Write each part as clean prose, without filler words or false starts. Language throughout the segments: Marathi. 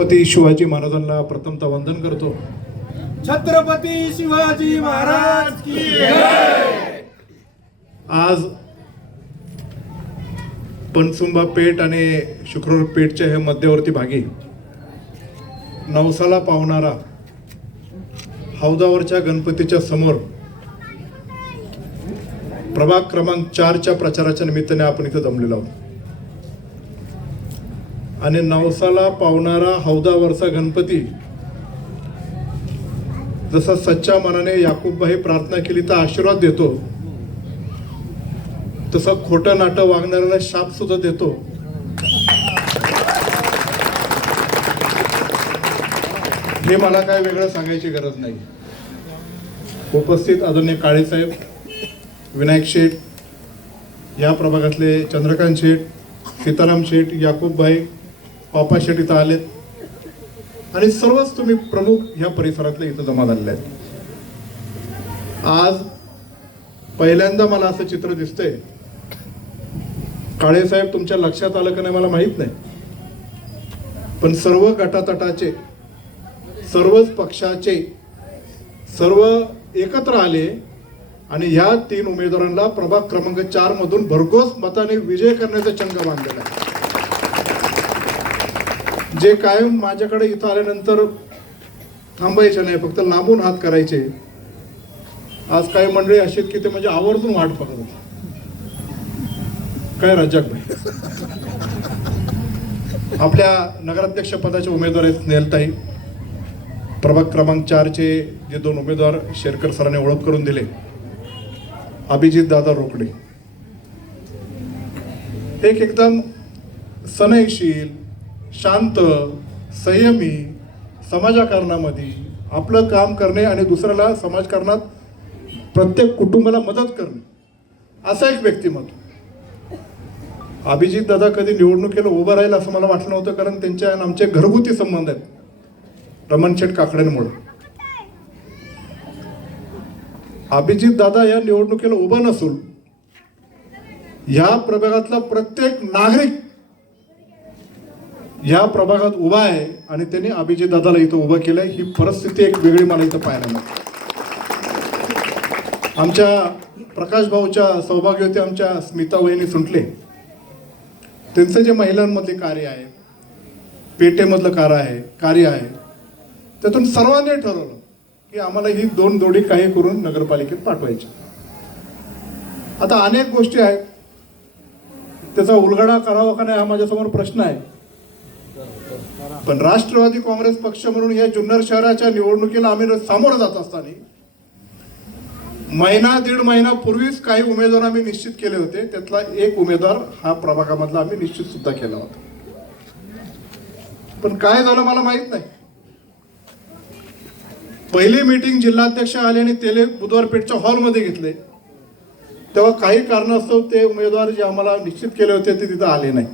छत्रपती शिवाजी महाराजांना प्रथमतः वंदन करतो। छत्रपती शिवाजी महाराज की जय। आज पनसुंबा पेठ आणि शुक्रवार पेठच्या हे मध्यवर्ती भागी नवसाला पावणारा हौदावरच्या गणपतीच्या समोर प्रभाग क्रमांक 4च्या प्रचाराच्या निमित्ताने आपण इथे जमलेलो आहोत। आणि नवसाला पावणारा हौदावरचा गणपती जसा सच्चा मनाने याकूबभाई प्रार्थना केली तर आशीर्वाद देतो, तसा खोटं नाटं वागणाऱ्याला शाप सुद्धा देतो। हे मला काय वेगळं सांगायची गरज नाही। उपस्थित आदरणीय काळे साहेब, विनायक शेठ, या प्रभागातले चंद्रकांत शेठ, सीताराम शेठ, याकूबभाई, पापा शेठ इथं आलेत आणि सर्वच तुम्ही प्रमुख ह्या परिसरातले इथं जमा झालेले आहेत। आज पहिल्यांदा मला असं चित्र दिसतंय, काळे साहेब तुमच्या लक्षात आलं का नाही मला माहित नाही, पण सर्व गटातटाचे, सर्वच पक्षाचे सर्व एकत्र आले आणि ह्या 3 उमेदवारांना प्रभाग क्रमांक 4 मधून भरघोस मताने विजय करण्याचा चंग बांधलेला आहे। जे कायम माझ्याकडे इथं आल्यानंतर थांबायचे नाही, फक्त लांबून हात करायचे, आज काही मंडळी अशी की ते म्हणजे आवर्जून वाट बघत होते। काय रज्जाक भाई, आपल्या नगराध्यक्ष पदाचे उमेदवार आहेत स्नेहलताई, प्रभाग क्रमांक 4चे जे 2 उमेदवार शेरकर सरांनी ओळख करून दिले, अभिजित दादा रोकडे, एक एकदम सनयशील, शांत, संयमी, समाजकारणामध्ये आपलं काम करणे आणि दुसऱ्याला समाजकारणात प्रत्येक कुटुंबाला मदत करणे, असं एक व्यक्तिमत्व। अभिजित दादा कधी निवडणुकीला उभं राहील असं मला वाटलं नव्हतं, कारण त्यांच्या आणि आमचे घरगुती संबंध आहेत रमणशेठ काकड्यांमुळे। अभिजित दादा या निवडणुकीला उभा नसून या प्रभागातला प्रत्येक नागरिक या प्रभागात उभा आहे आणि त्यांनी अभिजित दादाला इथं उभं केलंय। ही परिस्थिती एक वेगळी मला इथं पाहायला मिळते। आमच्या प्रकाश भाऊच्या सौभाग्यवती आमच्या स्मिता वहिनी सुंटले, त्यांचं जे महिलांमधले कार्य आहे, पेठेमधलं कार्य आहे, त्यातून सर्वांनी ठरवलं की आम्हाला ही 2 जोडी काही करून नगरपालिकेत पाठवायची। आता अनेक गोष्टी आहेत, त्याचा उलगडा करावा का नाही हा माझ्यासमोर प्रश्न आहे, पण राष्ट्रवादी काँग्रेस पक्ष म्हणून या जुन्नर शहराच्या निवडणुकीला आम्ही सामोरं जात असताना दीड महिना पूर्वीच काही उमेदवार आम्ही निश्चित केले होते। त्यातला एक उमेदवार हा प्रभागामधला आम्ही निश्चित सुद्धा केला होता, पण काय झालं मला माहित नाही। पहिली मीटिंग जिल्हाध्यक्ष आले आणि तेले बुधवार पेठच्या हॉलमध्ये घेतले, तेव्हा काही कारणास्तव ते उमेदवार जे आम्हाला निश्चित केले होते ते तिथं आले नाही।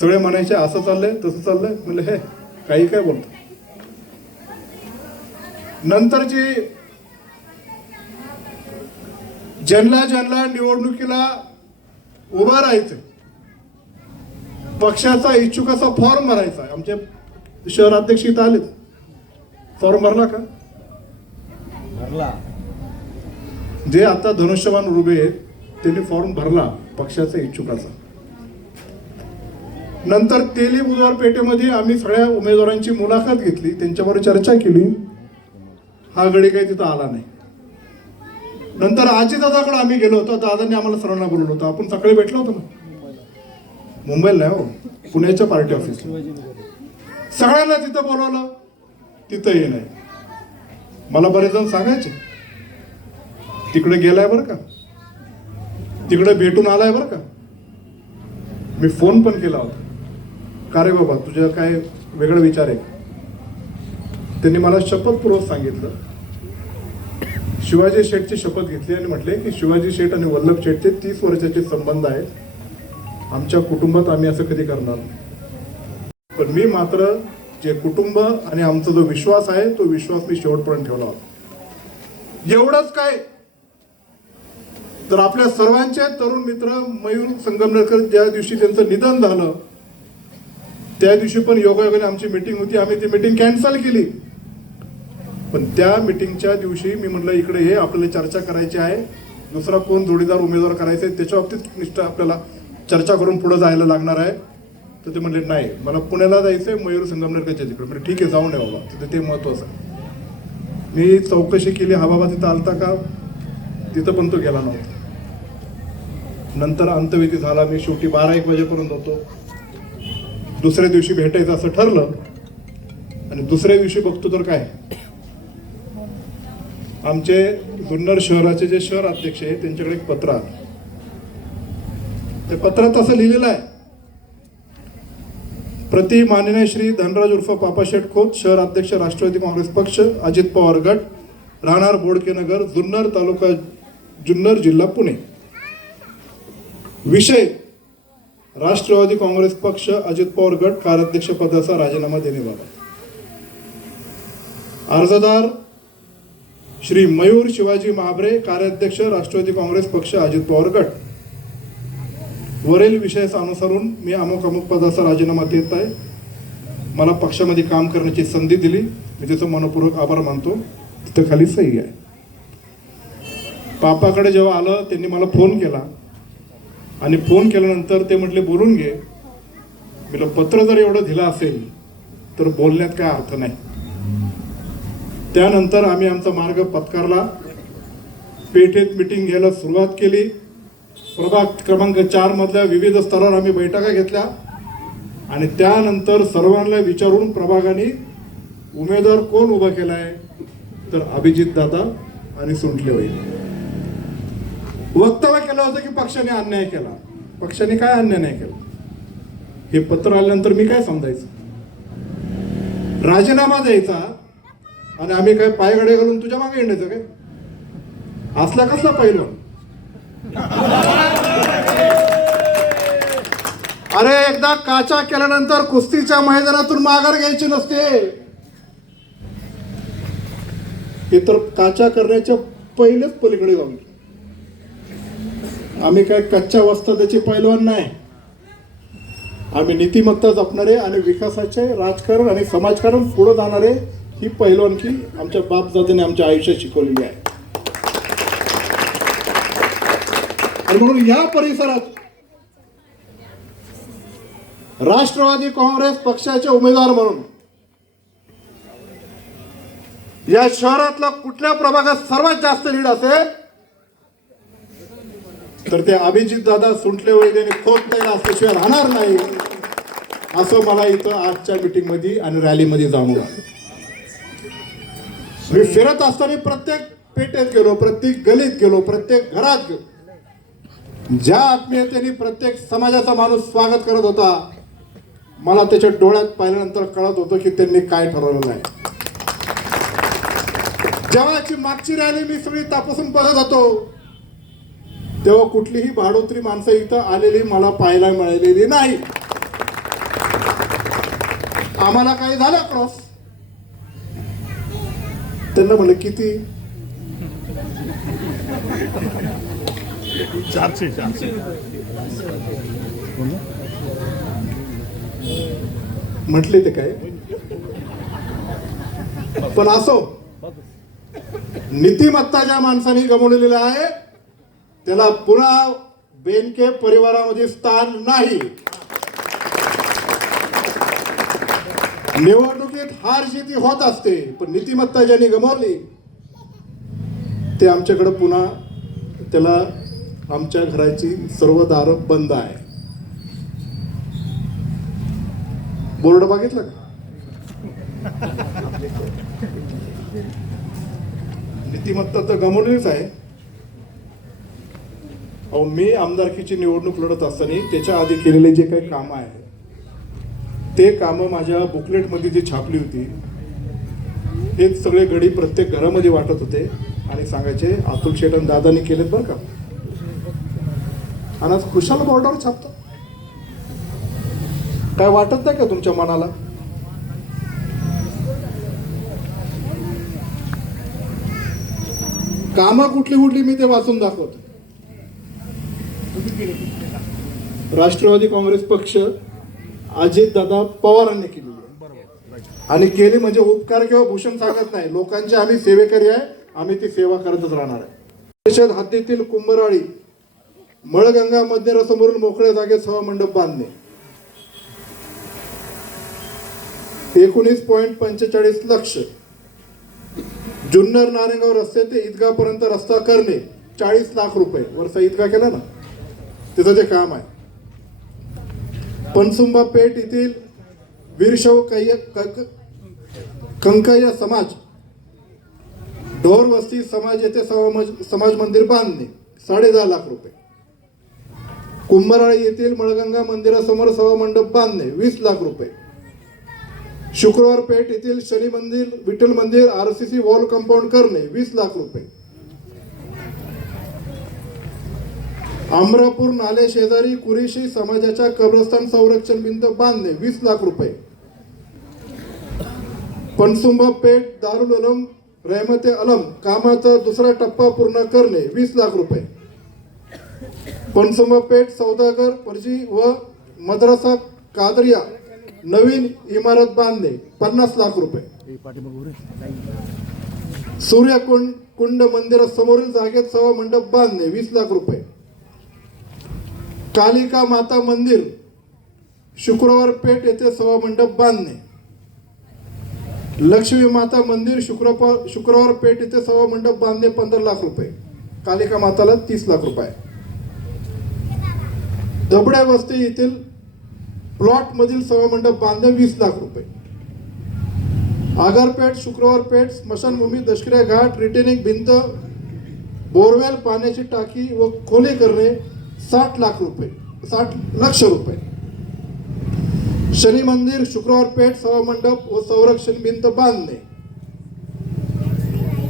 सगळे म्हणायचे असं चाललंय तसं चाललंय, म्हणलं हे काही काय बोलतो। नंतरची ज्यांना निवडणुकीला उभा राहायचं, पक्षाचा इच्छुकाचा फॉर्म भरायचा, आमचे शहराध्यक्ष इथं आले, फॉर्म भरला का? भरला। जे आता धनुष्यबाण उभे आहेत त्यांनी फॉर्म भरला पक्षाचा इच्छुकाचा। नंतर तेली बुधवार पेठेमध्ये आम्ही सगळ्या उमेदवारांची मुलाखत घेतली, त्यांच्याबरोबर चर्चा केली, हा गडी काही तिथं आला नाही। नंतर आजीदादाकडे आम्ही गेलो होतो, दादांनी आम्हाला सर्वांना बोलवलं होतं, आपण सकाळी भेटलो होतो ना, मुंबईला नाही हो, पुण्याच्या पार्टी ऑफिसला, सगळ्यांना तिथं बोलवलं, तिथंही नाही। मला बरेच जण सांगायचे तिकडे गेलाय बरं का, तिकडे भेटून आलाय बरं का। मी फोन पण केला होता, का रे बाबा तुझ्या काय वेगळं विचार आहे? त्यांनी मला शपथपूर्वक सांगितलं, शिवाजी शेठची शपथ घेतली आणि म्हटले की शिवाजी शेठ आणि वल्लभ शेठचे 30 वर्षाचे संबंध आहेत, आमच्या कुटुंबात आम्ही असं कधी करणार नाही। पण मी मात्र जे कुटुंब आणि आमचा जो विश्वास आहे तो विश्वास मी शेवटपर्यंत ठेवला होता। एवढंच काय, तर आपल्या सर्वांचे तरुण मित्र मयूर संगमनेरकर ज्या दिवशी त्यांचं निधन झालं त्या दिवशी पण योगायोगाने आमची मीटिंग होती, आम्ही ती मीटिंग कॅन्सल केली. पण त्या मीटिंगच्या दिवशी मी म्हटलं इकडे हे आपल्याला चर्चा करायची आहे, दुसरा कोण जोडीदार उमेदवार करायचा आहे त्याच्या बाबतीत निष्ठा आपल्याला चर्चा करून पुढे जायला लागणार आहे. तर ते म्हणले नाही, मला पुण्याला जायचंय, मयूर संगमनेरच्या तिकडे. म्हणजे ठीक आहे, जाऊन या बाबा, तिथे ते महत्वाचं आहे. मी चौकशी केली, हा बाबा तिथं आलता का, तिथं पण तो गेला नव्हता. नंतर अंतविधी झाला, मी शेवटी 12-1 वाजेपर्यंत होतो. दुसऱ्या दिवशी भेटायचं असं ठरलं आणि दुसऱ्या दिवशी बघतो तर काय, आमचे जुन्नर शहराचे जे शहर अध्यक्ष आहे त्यांच्याकडे एक पत्र आलं. त्या पत्रात असं लिहिलेलं आहे, प्रति माननीय श्री धनराज उर्फ पापाशेठ खोत, शहर अध्यक्ष राष्ट्रवादी काँग्रेस पक्ष, अजित पवार गट, राहणार बोडके नगर, जुन्नर तालुका जुन्नर, जिल्हा पुणे. विषय, राष्ट्रवादी काँग्रेस पक्ष अजित पवार गट कार्याध्यक्ष पदाचा राजीनामा देण्याबाबत. अर्जदार श्री मयूर शिवाजी महाबरे, कार्याध्यक्ष राष्ट्रवादी काँग्रेस पक्ष अजित पवार गट. वरील विषयाचा अनुसरून मी अमुक अमुक पदाचा राजीनामा देत आहे. मला पक्षामध्ये काम करण्याची संधी दिली, मी त्याचं मनपूर्वक आभार मानतो. तिथं खाली सही आहे. पापाकडे जेव्हा आलं त्यांनी मला फोन केला आणि फोन केल्यानंतर ते म्हटले बोलून घे. मी पत्र जर एवढं दिलं असेल तर बोलण्यात काय अर्थ नाही. त्यानंतर आम्ही आमचा मार्ग पत्करला, पेठेत मिटिंग घ्यायला सुरुवात केली. प्रभाग क्रमांक 4 मधल्या विविध स्तरावर आम्ही बैठका घेतल्या आणि त्यानंतर सर्वांना विचारून प्रभागाने उमेदवार कोण उभा केलाय तर अभिजित दादा आणि सुंटले वहिनी. वक्तव्य केलं होतं की पक्षाने अन्याय केला. पक्षाने काय अन्याय नाही केला हे पत्र आल्यानंतर मी काय समजायचं, राजीनामा द्यायचा आणि आम्ही काय पायगडे घालून तुझ्या मागे येण्याचं काय, असला कसला पहिलवान. अरे एकदा काचा केल्यानंतर कुस्तीच्या मैदानातून माघार घ्यायची नसते. हे तर काचा करण्याच्या पहिलेच पलीकडे जाऊन. आम्ही काय कच्च्या वस्तादाचे पैलवान नाही. आम्ही नीतिमत्ता जपणारे आणि विकासाचे राजकारण आणि समाजकारण पुढे जाणारे, ही पैलवानकी आमच्या बापदादाने आमच्या आयुष्यात शिकवलेली आहे. आणि म्हणून या परिसरात राष्ट्रवादी काँग्रेस पक्षाचे उमेदवार म्हणून या शहरातला कुठल्या प्रभागात सर्वात जास्त लीड असेल तर ते अभिजित दादा सुंटले वैद्याने खोत नाही असल्याशिवाय राहणार नाही, असं मला इथं आजच्या मीटिंग मध्ये आणि रॅलीमध्ये जाणवलं. मी फिरत असताना प्रत्येक पेठेत गेलो, प्रत्येक गलीत गेलो, प्रत्येक घरात गेलो. ज्या आत्मीयतेने प्रत्येक समाजाचा माणूस स्वागत करत होता, मला त्याच्या डोळ्यात पाहिल्यानंतर कळत होतं की त्यांनी काय ठरवलेलं आहे. जेव्हाची मागची रॅली मी सगळी तापासून बघत होतो तेव्हा कुठलीही भाडोत्री माणसं इथं आलेली मला पाहायला मिळालेली नाही. आम्हाला काही झालं क्रॉस, त्यांना म्हणलं किती, 400 म्हटले ते काय. पण असो, नीतिमत्ता ज्या माणसाने गमावलेली आहे त्याला पुन्हा बेनके परिवारामध्ये स्थान नाही. निवडणुकीत हार जीती होत असते, पण नीतिमत्ता ज्यांनी गमावली ते आमच्याकडे पुन्हा, त्याला आमच्या घराची सर्व दारं बंद आहे. बोर्ड बघितलं का, नीतिमत्ता तर गमावलीच आहे. अहो, मी आमदारकीची निवडणूक लढत असताना त्याच्या आधी केलेले जे काही कामं आहेत ते कामं माझ्या बुकलेटमध्ये जी छापली होती हे सगळे गडी प्रत्येक घरामध्ये वाटत होते आणि सांगायचे अतुल शेठ आणि दादानी केलेत बरं का. आणि आज खुशाल बॉर्डर छापतो, काय वाटत नाही का तुमच्या मनाला. कामं कुठली कुठली मी ते वाचून दाखवतो. राष्ट्रवादी काँग्रेस पक्ष अजितदादा पवारांनी केलेली आहे. आणि केली म्हणजे उपकार किंवा भूषण सांगत नाही, लोकांची आम्ही सेवेकरी आहे, आम्ही ती सेवा करतच राहणार आहे. परिषद हद्दीतील कुंभराळी मळगंगा मध्यरसमोरून मोकळ्या जागेत सभामंडप बांधणे. 19.45 लक्ष. जुन्नर नारायणगाव रस्ते ते ईदगाह पर्यंत रस्ता करणे 40 लाख रुपये. वरचा ईदगाह केला ना, तिथं ते काम आहे. पनसुंबा पेठ येथील वीरशैव कंकय्या समाज ढोर वस्ती समाज येथे समाज मंदिर बांधणे 10.5 लाख रुपये. कुंभराळी येथील मळगंगा मंदिरासमोर सभा मंडप बांधणे 20 लाख रुपये. शुक्रवार पेठ येथील शनी मंदिर विठ्ठल मंदिर RCC वॉल कंपाऊंड करणे 20 लाख रुपये. अमरापूर नाले शेजारी कुरेशी समाजाच्या कब्रस्तान संरक्षण भिंत बांधणे 20 लाख रुपये. पनसुंबा पेठ दारुल उलम रहमते अलम कामाचा दुसरा टप्पा पूर्ण करणे 20 लाख रुपये. पनसुंबा पेठ सौदागर पर्जी व मद्रासा कादरिया नवीन इमारत बांधणे 50 लाख रुपये. सूर्यकुंड मंदिरासमोरील जागेत सभा मंडप बांधणे 20 लाख रुपये. कालिका माता मंदिर शुक्रवार पेठ येथे सभा मंडप बांधणे. लक्ष्मी माता मंदिर शुक्रवार पेठ येथे सभा मंडप बांधणे 15 लाख रुपये. कालिका माताला 30 लाख रुपये. दबड्या वस्ती येथील प्लॉट मधील सभा मंडप बांधणे 20 लाख रुपये. आगारपेठ शुक्रवार पेठ स्मशानभूमी दशक्रिया घाट रिटेनिंग भिंत बोरवेल पाण्याची टाकी व खोली करणे 60 लाख रुपये 60 लक्ष रुपये. शनी मंदिर शुक्रवार पेठ सभा मंडप व संरक्षण भिंत बांधणे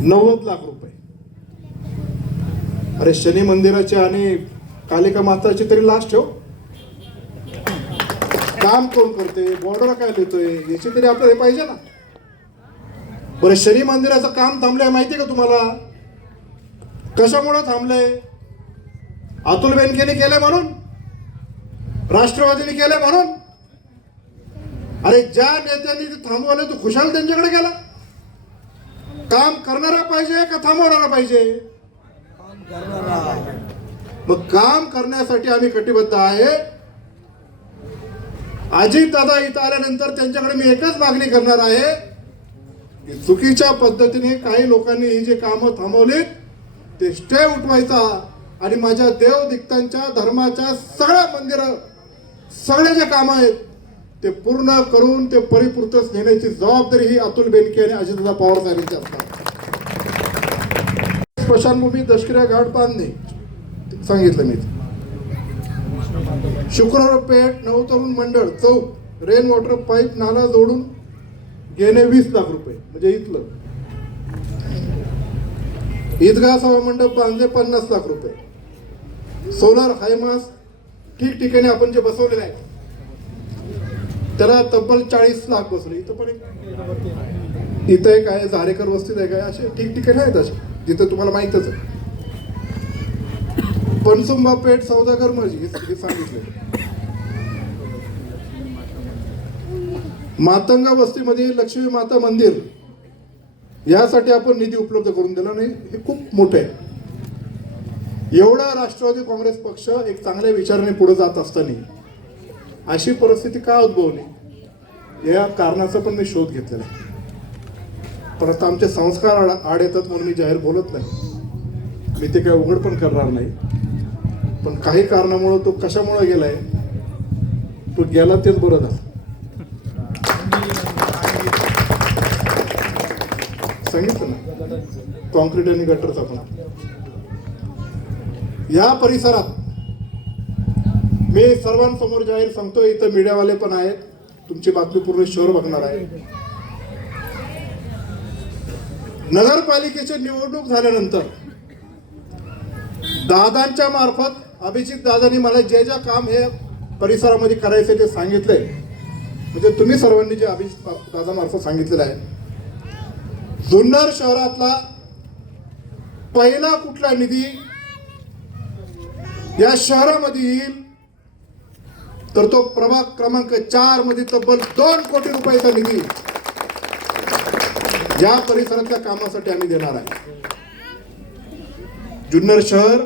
90 लाख रुपये. अरे शनी मंदिराचे आणि कालिका माताची तरी लास्ट ठेव. काम कोण करते, बॉर्डर काय देतोय, याची तरी आपल्याला हे पाहिजे ना. बरं, शनी मंदिराचं काम थांबलंय माहितीये का तुम्हाला? कशामुळे थांबलंय? अतुल बेनकेने केलंय म्हणून, राष्ट्रवादीने केलंय म्हणून. अरे ज्या नेत्यांनी ते थांबवलं तो खुशाल त्यांच्याकडे गेला. काम करणारा पाहिजे का थांबवणारा पाहिजे? मग काम करण्यासाठी आम्ही कटिबद्ध आहे. अजितदादा इथं आल्यानंतर त्यांच्याकडे मी एकच मागणी करणार आहे की चुकीच्या पद्धतीने काही लोकांनी ही जे कामं थांबवली ते स्टे उठवायचा आणि माझ्या देव दिक्तांच्या धर्माच्या सगळ्या मंदिरं सगळे जे कामं आहेत ते पूर्ण करून ते परिपूर्तच नेण्याची जबाबदारी ही अतुल बेनके आणि अजितदादा पवार साहेबांची असणार. स्मशानभूमी दशक्रिया घाट बांधणे सांगितलं मी. शुक्रवार पेठ नवतरुण मंडळ चौक रेन वॉटर पाईप नाला जोडून घेणे 20 लाख रुपये. म्हणजे इथलं ईदगाह सभा मंडप बांधणे 50 लाख रुपये. सोलार हायमास ठिकठिकाणी आपण जे बसवलेले आहे त्याला तब्बल 40 लाख बसवले. इथं पण इथं एक आहे झारेकर वस्तीत आहे काय, असे ठिकठिकाणी आहेत असे जिथं तुम्हाला माहितच आहे. पनसुंबा पेठ सौदागर मस्जिद हे सांगितले. मातंगा वस्तीमध्ये लक्ष्मी माता मंदिर यासाठी आपण निधी उपलब्ध करून दिला नाही, हे खूप मोठे आहे. एवढा राष्ट्रवादी काँग्रेस पक्ष एक चांगल्या विचाराने पुढे जात असताना अशी परिस्थिती का उद्भवली या कारणाचा पण मी शोध घेतलेला आहे. पण आता आमचे संस्कार आड येतात म्हणून मी जाहीर बोलत नाही. मी ते काही उघड पण करणार नाही. पण काही कारणामुळे तो कशामुळे गेलाय, तो गेला तेच बरं झालं. सांगितलं ना, कॉन्क्रीट आणि गटरचा पण या परिसरात मी सर्वांसमोर जाहीर सांगतो. इथं मीडियावाले पण आहेत, तुमची बातमी पूर्ण शहर बघणार आहे. नगरपालिकेची निवडणूक झाल्यानंतर दादांच्या मार्फत अभिजित दादांनी मला जे जे काम हे परिसरामध्ये करायचे ते सांगितलंय. म्हणजे तुम्ही सर्वांनी जे अभिजित दादा मार्फत सांगितलेलं आहे, जुन्नर शहरातला पहिला कुठला निधी या शहरामध्ये येईल तर तो प्रभाग क्रमांक 4 मध्ये तब्बल 2 कोटी रुपयाचा निधी या परिसरातल्या कामासाठी आम्ही देणार आहे. जुन्नर शहर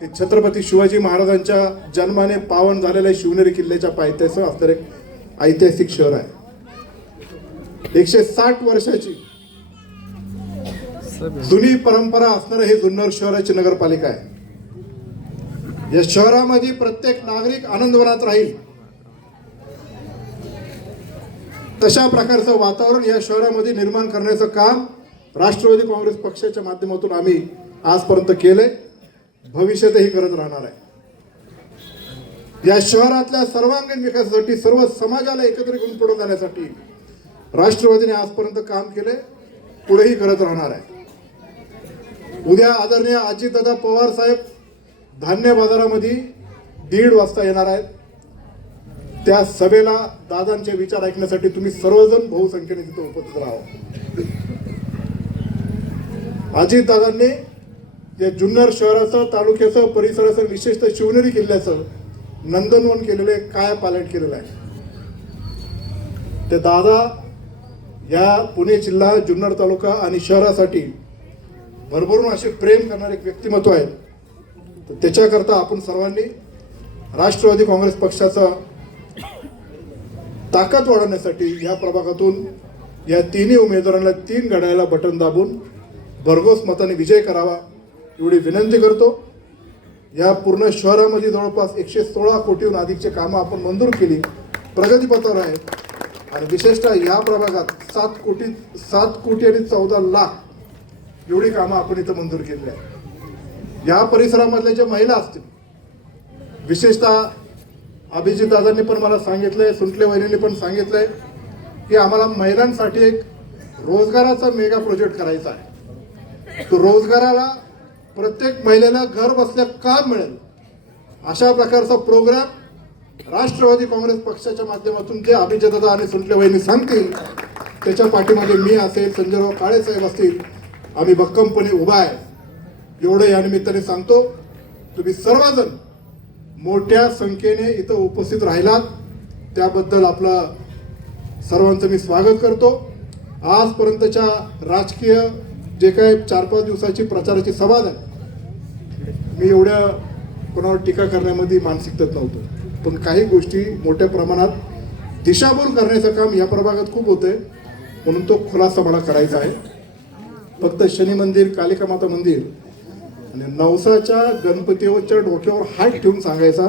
हे छत्रपती शिवाजी महाराजांच्या जन्माने पावन झालेल्या शिवनेरी किल्ल्याच्या पायथ्यासह असणारे एक ऐतिहासिक शहर आहे. 160 वर्षाची जुनी परंपरा असणारं हे जुन्नर शहराची नगरपालिका आहे. या शहरामध्ये प्रत्येक नागरिक आनंदवनात राहील तशा प्रकारचं वातावरण या शहरामध्ये निर्माण करण्याचं काम राष्ट्रवादी काँग्रेस पक्षाच्या माध्यमातून आम्ही आजपर्यंत केलंय, भविष्यातही करत राहणार आहे. या शहरातल्या सर्वांगीण विकासासाठी सर्व समाजाला एकत्र घेऊन पुढे जाण्यासाठी राष्ट्रवादीने आजपर्यंत काम केले, पुढेही करत राहणार आहे. उद्या आदरणीय अजितदादा पवार साहेब धान्य बाजारामध्ये 1:30 वाजता येणार आहेत. त्या सभेला दादांचे विचार ऐकण्यासाठी तुम्ही सर्वजण बहुसंख्येने तिथे उपस्थित राहा. अजितदादांनी या जुन्नर शहराचं, तालुक्याचं, परिसराचं, विशेषतः शिवनेरी किल्ल्याचं नंदनवन केलेलं आहे, काय पालट केलेलं आहे. ते दादा या पुणे जिल्हा, जुन्नर तालुका आणि शहरासाठी भरभरून असे प्रेम करणारे एक व्यक्तिमत्व आहेत. तर त्याच्याकरता आपण सर्वांनी राष्ट्रवादी काँग्रेस पक्षाचा ताकद वाढवण्यासाठी या प्रभागातून या तिन्ही उमेदवारांना 3 घड्याळाला बटन दाबून भरघोस मताने विजय करावा एवढी विनंती करतो. या पूर्ण शहरामध्ये जवळपास 116 कोटीहून अधिकचे कामं आपण मंजूर केली, प्रगतीपथावर आहेत. आणि विशेषतः या प्रभागात 7 कोटी आणि 14 लाख एवढी कामं आपण इथं मंजूर केलेली आहे. या परिसरामधल्या ज्या महिला असतील, विशेषतः अभिजित दादांनी पण मला सांगितलंय, सुंटले वहिनींनी पण सांगितलंय की आम्हाला महिलांसाठी एक रोजगाराचा मेगा प्रोजेक्ट करायचा आहे. तो रोजगाराला प्रत्येक महिलेला घर बसल्या काम मिळेल अशा प्रकारचा प्रोग्राम राष्ट्रवादी काँग्रेस पक्षाच्या माध्यमातून जे अभिजितदादा आणि सुंटले वहिनी सांगतील त्याच्या पाठीमध्ये मी असेल, संजयराव काळे साहेब असतील, आम्ही भक्कमपणे उभा आहे एवढं या निमित्ताने सांगतो. तुम्ही सर्वजण मोठ्या संख्येने इथं उपस्थित राहिलात त्याबद्दल आपलं सर्वांचं मी स्वागत करतो. आजपर्यंतच्या राजकीय जे काही 4-5 दिवसाची प्रचाराची सभा आहे, मी एवढ्या कोणावर टीका करण्यामध्ये मानसिकतेत नव्हतो, पण काही गोष्टी मोठ्या प्रमाणात दिशाभूल करण्याचं काम या प्रभागात खूप होतंय, म्हणून तो खुलासा मला करायचा आहे. फक्त शनी मंदिर, कालिका माता मंदिर आणि नवसाच्या गणपतीच्या डोक्यावर हात ठेवून सांगायचा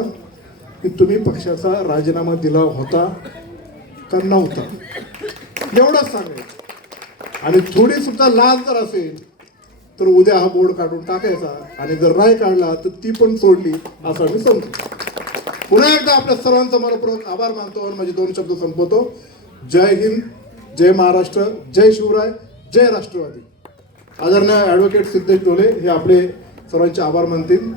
की तुम्ही पक्षाचा राजीनामा दिला होता का नव्हता, एवढंच सांगायचं. आणि थोडी सुद्धा लाज जर असेल तर उद्या हा बोर्ड काढून टाकायचा, आणि जर नाही काढला तर ती पण सोडली असं मी समजतो. पुन्हा एकदा आपल्या सर्वांचा मनपूर्वक आभार मानतो आणि माझे 2 शब्द संपवतो. जय हिंद, जय महाराष्ट्र, जय शिवराय, जय राष्ट्रवादी. आदरणीय ॲडव्होकेट सिद्धेश डोले हे आपले सर्वांचे आभार मानतील.